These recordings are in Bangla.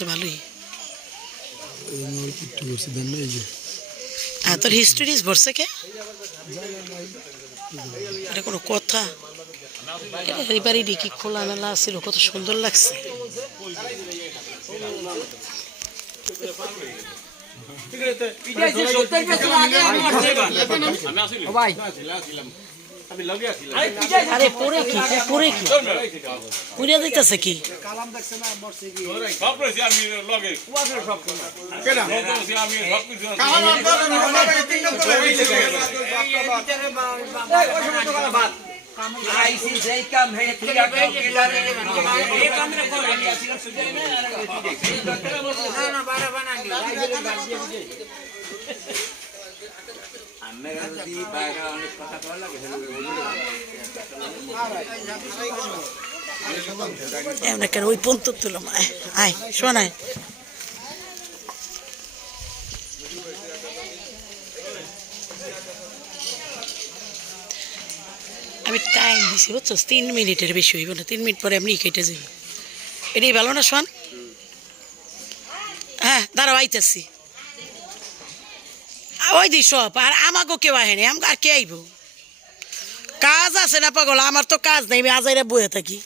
তো ভালোই তোর হিস্ট্রিজ ভরছে কে এটা কোনো কথা এবারে কি খোলামেলা ছিল কত সুন্দর লাগছে আরে পরে কি পুড়িয়া দিতেছে কি এমন কেন ওই পন্ত তুলাম আয় শোনায় আমি টাইম দিছি বুঝছো 3 মিনিটের বেশি হইব না 3 মিনিট পরে এমনি কেটে যাবো এটাই ভালো না শোন হ্যাঁ দাঁড়াও আইতেছি ওই দি সব আর আমাকেও কেউ আহেনি আমাকে আর কে আইব কাজ আছে না পাগল আমার তো কাজ নেই আমি আজাইরা বয়ে থাকি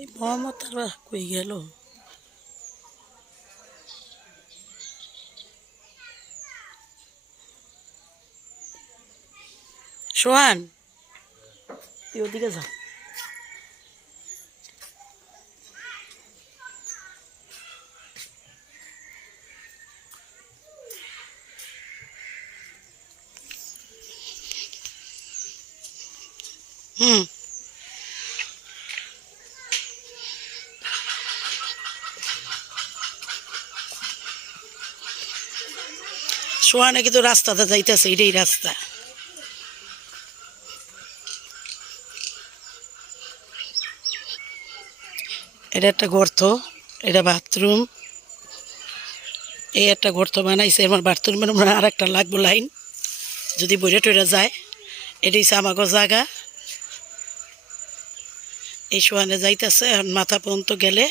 এই মমতারা কই গেল সোহান তুই ওদিকে যা সোহানে কিন্তু রাস্তাটা যাইতেছে এটাই রাস্তা এটা একটা গর্ত এটা বাথরুম এই একটা গর্ত বানাইছে আমার বাথরুমের মনে আর একটা লাগবো লাইন যদি বইরা টইরা যায় এটাই হচ্ছে আমাকে জায়গা এই সোহানে যাইতেছে এখন মাথা পর্যন্ত গেলে